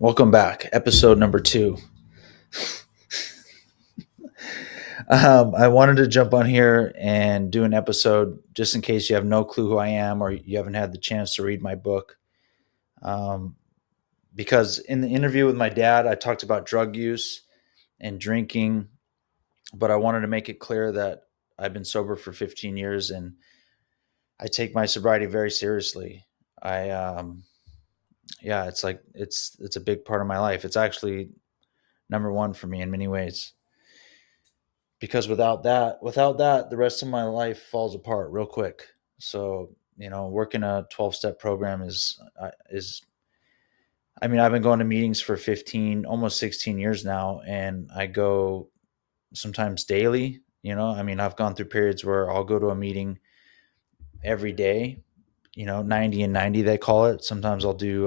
Welcome back, episode number 2. I wanted to jump on here and do an episode just in case you have no clue who I am or you haven't had the chance to read my book. Um, because in the interview with my dad, I talked about drug use and drinking, but I wanted to make it clear that I've been sober for 15 years and I take my sobriety very seriously. Yeah, it's a big part of my life. It's actually number one for me in many ways. Because without that the rest of my life falls apart real quick. So working a 12-step program is I mean, I've been going to meetings for 15 almost 16 years now, and I go sometimes daily. I mean, I've gone through periods where I'll go to a meeting every day, 90 and 90 they call it. Sometimes I'll do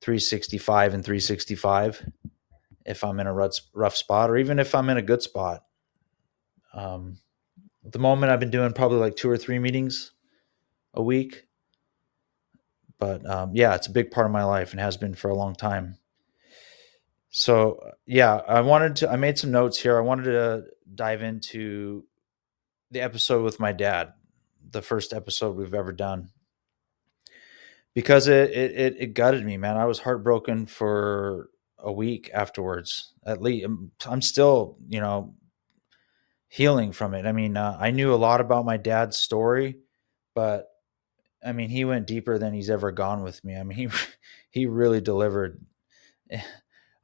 365 and 365 if I'm in a rough spot, or even if I'm in a good spot. um, At the moment, I've been doing probably like 2 or 3 meetings a week, but yeah, it's a big part of my life and has been for a long time. So yeah, I made some notes here. I wanted to dive into the episode with my dad, the first episode we've ever done, because it gutted me, man. I was heartbroken for a week afterwards. At least I'm still, healing from it. I mean, I knew a lot about my dad's story, but I mean, he went deeper than he's ever gone with me. I mean, he he really delivered.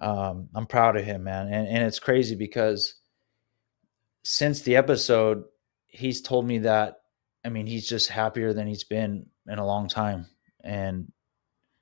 I'm proud of him, man, and it's crazy because since the episode, he's told me that. I mean, he's just happier than he's been in a long time, and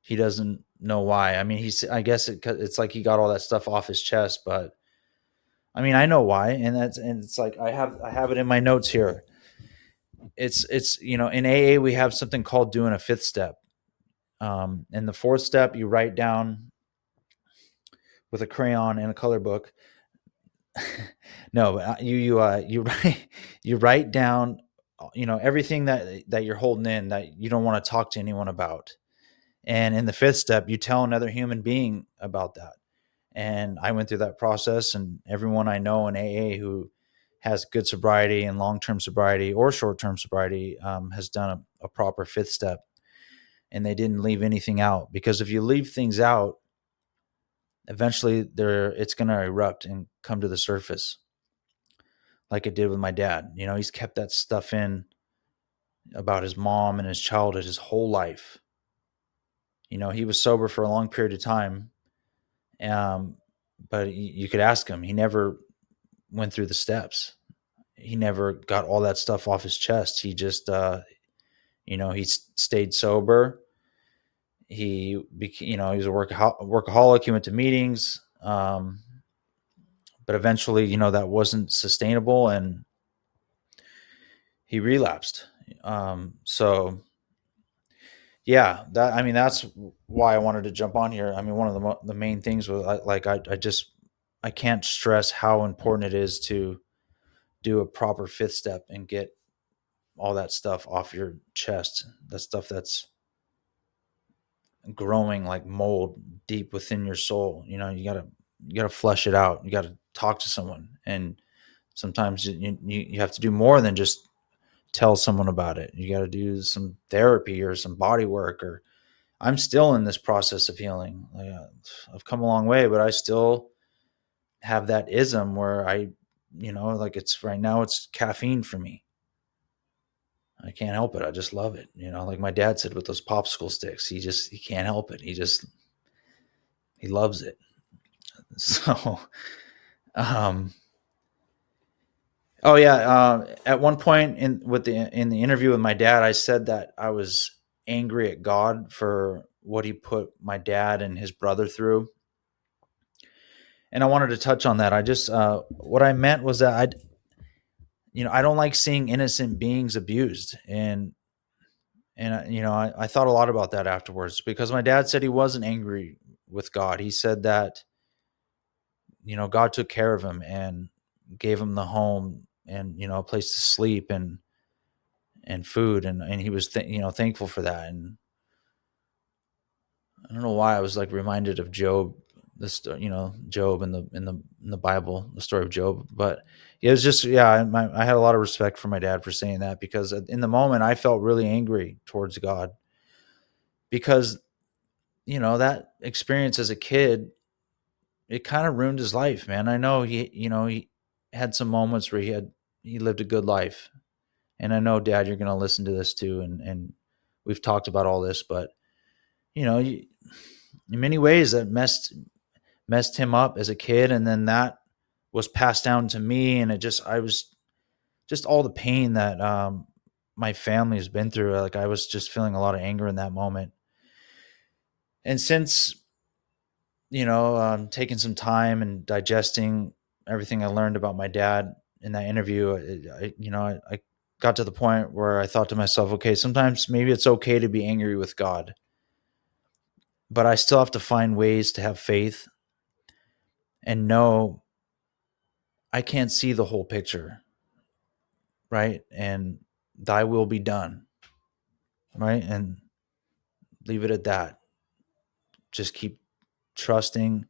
he doesn't know why. I mean, I guess it's like he got all that stuff off his chest, but I mean, I know why, and it's like I have it in my notes here. It's in AA we have something called doing a fifth step. And the fourth step, you write down with a crayon and a color book. No, you write you write down, everything that you're holding in that you don't want to talk to anyone about. And in the fifth step, you tell another human being about that. And I went through that process, and everyone I know in AA who has good sobriety and long-term sobriety or short-term sobriety has done a proper fifth step, and they didn't leave anything out, because if you leave things out, eventually it's going to erupt and come to the surface, like it did with my dad. He's kept that stuff in about his mom and his childhood his whole life. He was sober for a long period of time, um, but you could ask him, he never went through the steps. He never got all that stuff off his chest. He just he stayed sober. He was a workaholic. He went to meetings, but eventually, that wasn't sustainable, and he relapsed. So yeah, that's why I wanted to jump on here. I mean, one of the main things was I can't stress how important it is to do a proper fifth step and get all that stuff off your chest. That stuff that's growing like mold deep within your soul. You gotta flush it out. You gotta talk to someone, and sometimes you have to do more than just tell someone about it. You got to do some therapy or some body work. Or I'm still in this process of healing. I've come a long way, but I still have that ism where like it's right now it's caffeine for me. I can't help it. I just love it. Like my dad said with those popsicle sticks, he can't help it. He loves it. So, um, oh yeah. At one point in the interview with my dad, I said that I was angry at God for what he put my dad and his brother through, and I wanted to touch on that. I just what I meant was that I don't like seeing innocent beings abused, and I thought a lot about that afterwards, because my dad said he wasn't angry with God. He said that God took care of him and gave him the home and a place to sleep and food, and he was thankful for that. And I don't know why I was like reminded of Job, Job in the Bible, the story of Job. But it was just, yeah, I had a lot of respect for my dad for saying that, because in the moment I felt really angry towards God, because that experience as a kid, it kind of ruined his life, man. I know he had some moments where he lived a good life, and I know, Dad, you're gonna listen to this too, and we've talked about all this, but you know, you, in many ways that messed him up as a kid, and then that was passed down to me, and I was just all the pain that my family has been through. Like, I was just feeling a lot of anger in that moment, and since taking some time and digesting everything I learned about my dad in that interview, I got to the point where I thought to myself, okay, sometimes maybe it's okay to be angry with God, but I still have to find ways to have faith and know I can't see the whole picture, right? And thy will be done, right? And leave it at that. Just keep trusting,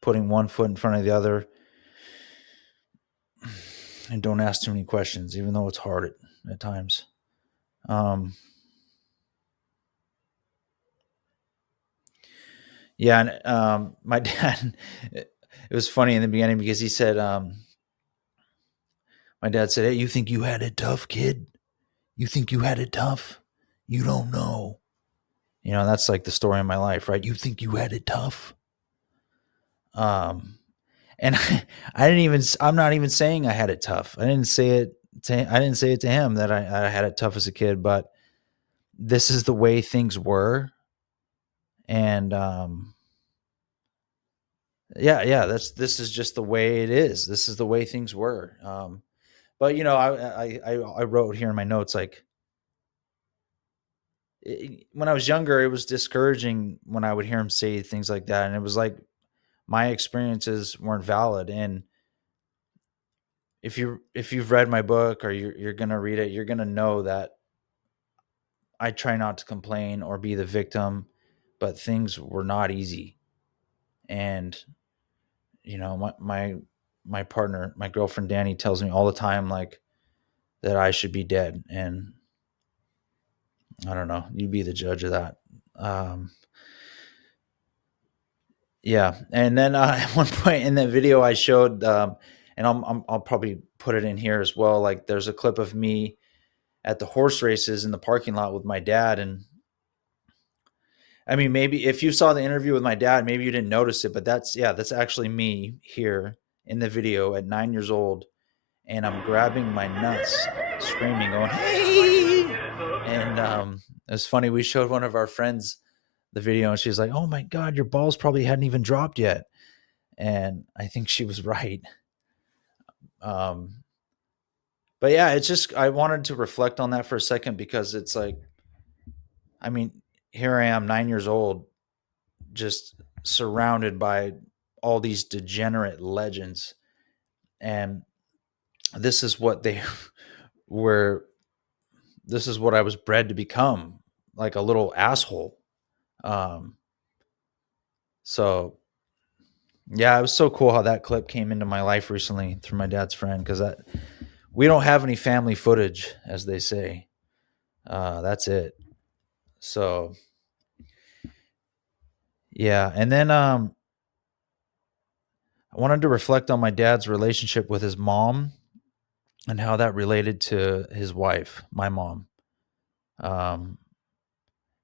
putting one foot in front of the other, and don't ask too many questions, even though it's hard at times. Um, yeah, and my dad, it was funny in the beginning because he said, my dad said, "Hey, you think you had it tough, kid? You think you had it tough? You don't know." That's like the story of my life, right? You think you had it tough? Um, and I'm not even saying I had it tough. I didn't say it to him that I had it tough as a kid, but this is the way things were. And yeah, this is just the way it is. This is the way things were. But I wrote here in my notes, like, when I was younger, it was discouraging when I would hear him say things like that, and it was like my experiences weren't valid. And if you've read my book, or you're gonna read it, you're gonna know that I try not to complain or be the victim, but things were not easy. And my partner, my girlfriend Danny, tells me all the time, like, that I should be dead, and I don't know. You be the judge of that. Um, yeah, and then at one point in that video, I showed, and I'll probably put it in here as well. Like, there's a clip of me at the horse races in the parking lot with my dad, and I mean, maybe if you saw the interview with my dad, maybe you didn't notice it, but that's actually me here in the video at 9 years old, and I'm grabbing my nuts, screaming, going, "Hey!" And it's funny. We showed one of our friends the video, and she's like, "Oh my god, your balls probably hadn't even dropped yet." And I think she was right. Um, but yeah, it's just, I wanted to reflect on that for a second, because it's like, I mean, here I am, 9 years old, just surrounded by all these degenerate legends, and this is what they were. This is what I was bred to become, like a little asshole. Um, so yeah, it was so cool how that clip came into my life recently through my dad's friend, because that we don't have any family footage, as they say. That's it. So yeah, and then I wanted to reflect on my dad's relationship with his mom, and how that related to his wife, my mom. Um,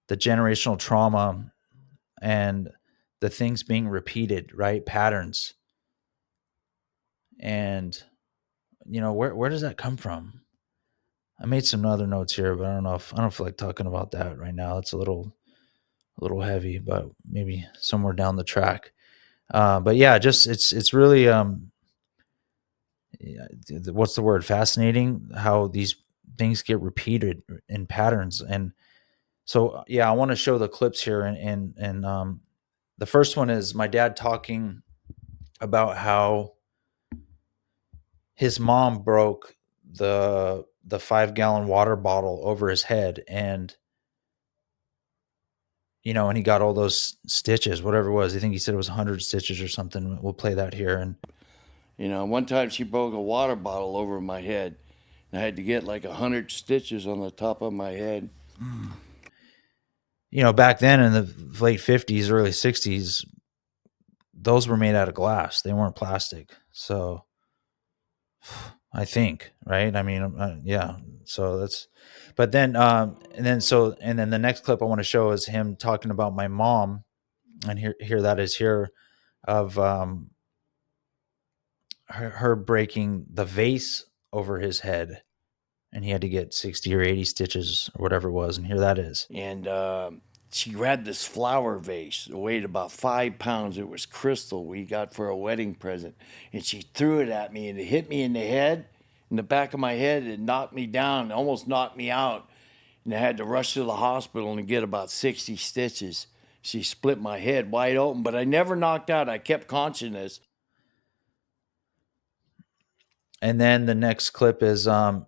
the generational trauma, and the things being repeated, right? Patterns. And where does that come from? I made some other notes here, but I don't feel like talking about that right now. It's a little heavy, but maybe somewhere down the track. But yeah, just it's really yeah, what's the word? Fascinating how these things get repeated in patterns. And so yeah, I want to show the clips here, and the first one is my dad talking about how his mom broke the 5-gallon water bottle over his head, and and he got all those stitches, whatever it was. I think he said it was 100 stitches or something. We'll play that here. And one time she broke a water bottle over my head, and I had to get like 100 stitches on the top of my head. back then in the late 50s, early 60s, those were made out of glass. They weren't plastic. So I think, right? I mean, yeah. So that's, but then, and then the next clip I want to show is him talking about my mom, and here that is here of her breaking the vase over his head, and he had to get 60 or 80 stitches or whatever it was, and here that is. And she grabbed this flower vase. It weighed about 5 pounds. It was crystal we got for a wedding present. And she threw it at me, and it hit me in the head, in the back of my head. It knocked me down, almost knocked me out. And I had to rush to the hospital and get about 60 stitches. She split my head wide open, but I never knocked out. I kept consciousness. And then the next clip is my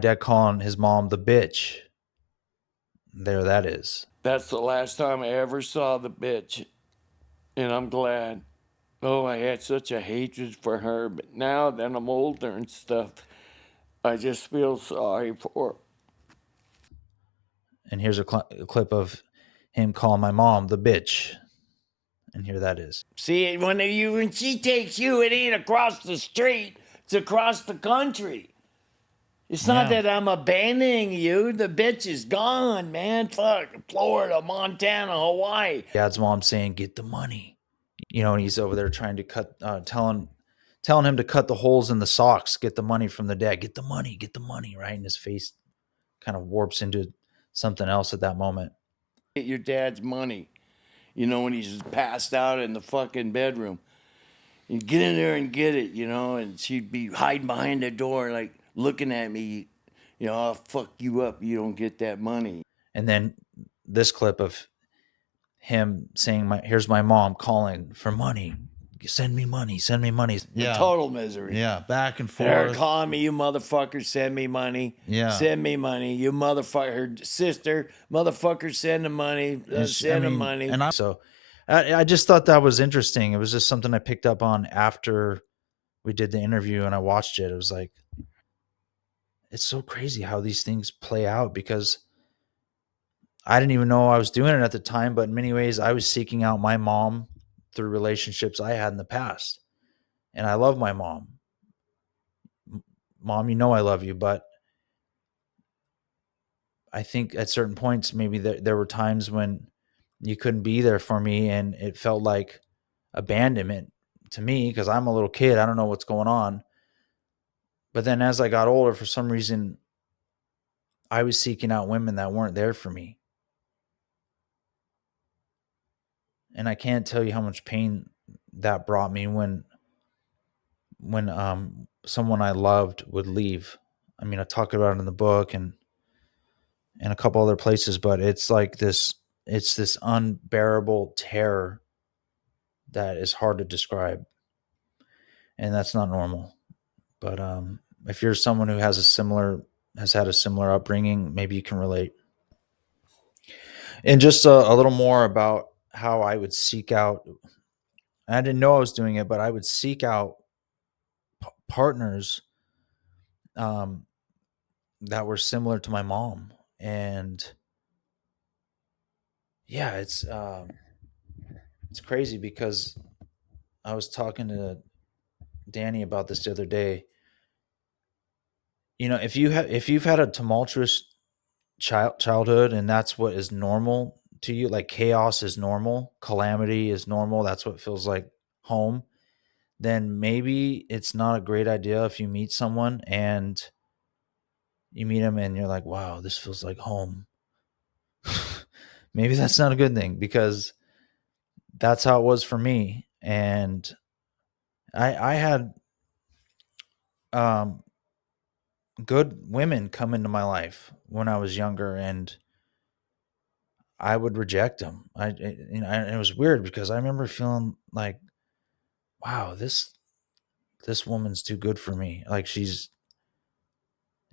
dad calling his mom the bitch. There that is. That's the last time I ever saw the bitch. And I'm glad. Oh, I had such a hatred for her, but now that I'm older and stuff, I just feel sorry for her. And here's a clip of him calling my mom the bitch. And here that is. See, when she takes you, it ain't across the street, it's across the country. It's not that I'm abandoning you. The bitch is gone, man. Fuck, Florida, Montana, Hawaii. Dad's mom saying, "Get the money," and he's over there trying to cut, telling him to cut the holes in the socks, get the money from the dad, get the money, right? And his face kind of warps into something else at that moment. Get your dad's money, when he's passed out in the fucking bedroom. You get in there and get it, and she'd be hiding behind the door, like looking at me, I'll fuck you up. You don't get that money. And then this clip of him saying, here's my mom calling for money. Send me money. Send me money. Yeah. Total misery. Yeah. Back and forth. They're calling me, you motherfucker, send me money. Yeah. Send me money. You motherfucker, her sister, motherfucker, send him money. Send him money. And I just thought that was interesting. It was just something I picked up on after we did the interview and I watched it. It was like, it's so crazy how these things play out, because I didn't even know I was doing it at the time, but in many ways I was seeking out my mom through relationships I had in the past. And I love my mom. Mom, I love you, but I think at certain points, maybe there were times when you couldn't be there for me, and it felt like abandonment to me because I'm a little kid. I don't know what's going on. But then as I got older, for some reason, I was seeking out women that weren't there for me. And I can't tell you how much pain that brought me when someone I loved would leave. I mean, I talk about it in the book and a couple other places, but it's like this unbearable terror that is hard to describe. And that's not normal. But if you're someone who has had a similar upbringing, maybe you can relate. And just a little more about how I would seek out. I didn't know I was doing it, but I would seek out partners that were similar to my mom. And yeah, it's crazy because I was talking to Danny about this the other day. If you've had a tumultuous childhood and that's what is normal to you, like chaos is normal, calamity is normal, that's what feels like home, then maybe it's not a great idea if you meet someone and you meet them and you're like, wow, this feels like home. Maybe that's not a good thing, because that's how it was for me. And I had good women come into my life when I was younger, and I would reject them. And it was weird because I remember feeling like, wow, this woman's too good for me. Like this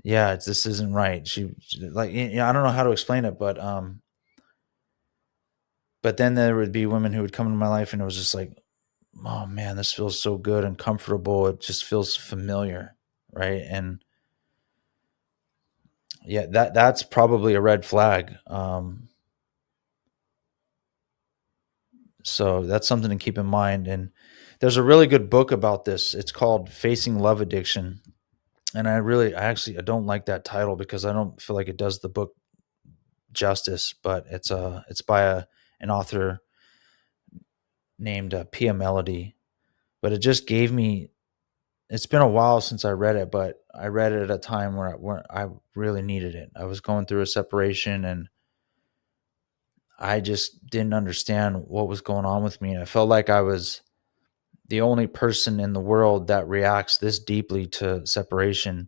isn't right. She like, I don't know how to explain it, but But then there would be women who would come into my life, and it was just like, oh man, this feels so good and comfortable. It just feels familiar, right? And yeah, that's probably a red flag. So that's something to keep in mind. And there's a really good book about this. It's called Facing Love Addiction. And I don't like that title because I don't feel like it does the book justice. But it's by an author named Pia Melody. But it just gave me. It's been a while since I read it, but I read it at a time where I really needed it. I was going through a separation, and I just didn't understand what was going on with me. And I felt like I was the only person in the world that reacts this deeply to separation,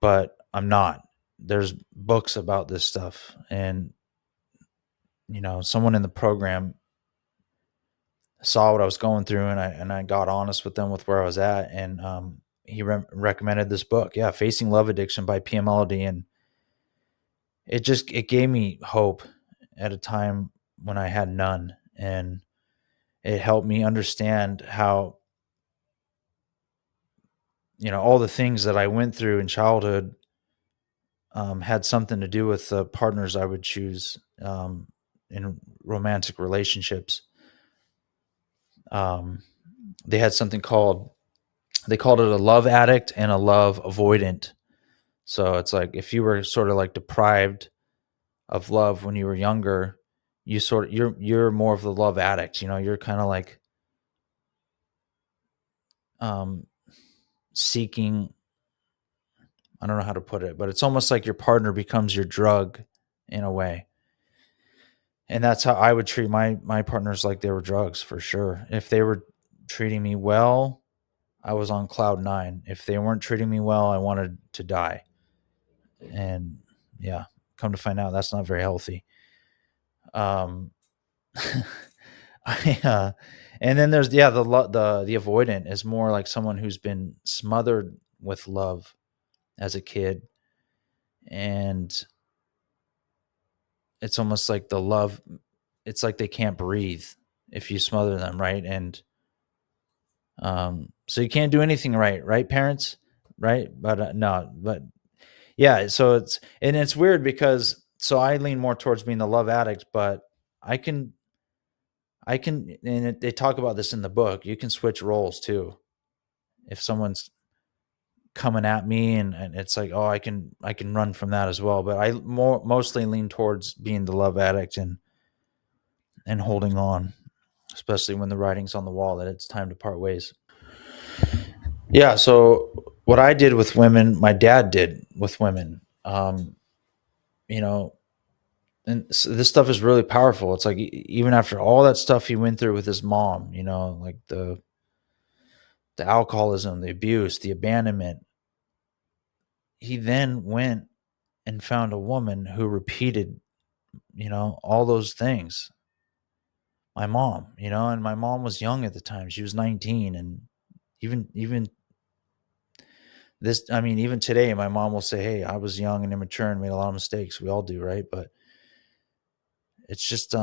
but I'm not. There's books about this stuff, and someone in the program saw what I was going through, and I got honest with them with where I was at, and he recommended this book, yeah, Facing Love Addiction by P. Melody, and it gave me hope at a time when I had none, and it helped me understand how all the things that I went through in childhood had something to do with the partners I would choose in romantic relationships. Um, they had something called they called it a love addict and a love avoidant. So it's like if you were sort of like deprived of love when you were younger, you're more of the love addict. You're kind of like um, seeking. I don't know how to put it, but it's almost like your partner becomes your drug in a way. And that's how I would treat my partners, like they were drugs for sure. If they were treating me well, I was on cloud 9. If they weren't treating me well, I wanted to die. And yeah, come to find out that's not very healthy. Um I and then there's the avoidant is more like someone who's been smothered with love as a kid, and it's almost like the love it's like they can't breathe if you smother them, right? And so you can't do anything right, right, parents? Right? But no, but yeah, so it's weird because so I lean more towards being the love addict, but I can they talk about this in the book. You can switch roles too. If someone's coming at me, and it's like, oh, I can run from that as well. But I mostly lean towards being the love addict and holding on, especially when the writing's on the wall that it's time to part ways. Yeah, so what I did with women, my dad did with women. You know, and this stuff is really powerful. It's like even after all that stuff he went through with his mom, like the alcoholism, the abuse, the abandonment, he then went and found a woman who repeated, all those things. My mom, and my mom was young at the time. She was 19, and even I mean, even today, my mom will say, "Hey, I was young and immature and made a lot of mistakes. We all do, right?" But it's just,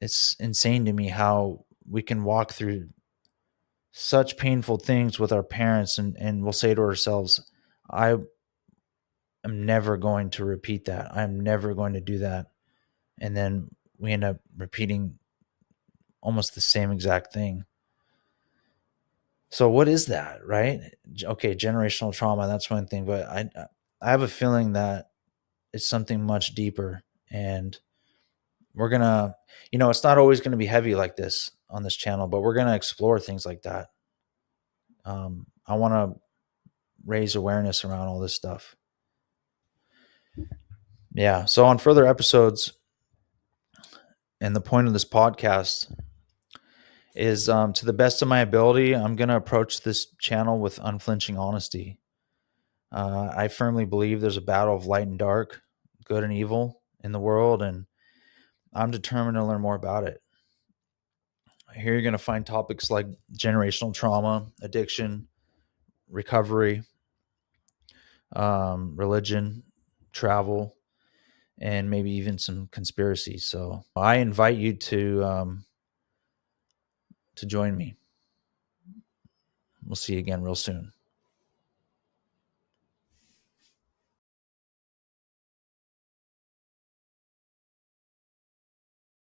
it's insane to me how we can walk through such painful things with our parents, and we'll say to ourselves, "I am never going to repeat that. I'm never going to do that." And then we end up repeating almost the same exact thing. So what is that, right? Okay, generational trauma, that's one thing, but I have a feeling that it's something much deeper, and we're going to it's not always going to be heavy like this on this channel, but we're going to explore things like that. I want to raise awareness around all this stuff. Yeah. So on further episodes, and the point of this podcast is, to the best of my ability, I'm going to approach this channel with unflinching honesty. I firmly believe there's a battle of light and dark, good and evil in the world, and I'm determined to learn more about it. Here you're going to find topics like generational trauma, addiction, recovery, religion, travel, and maybe even some conspiracy. So I invite you to join me. We'll see you again real soon.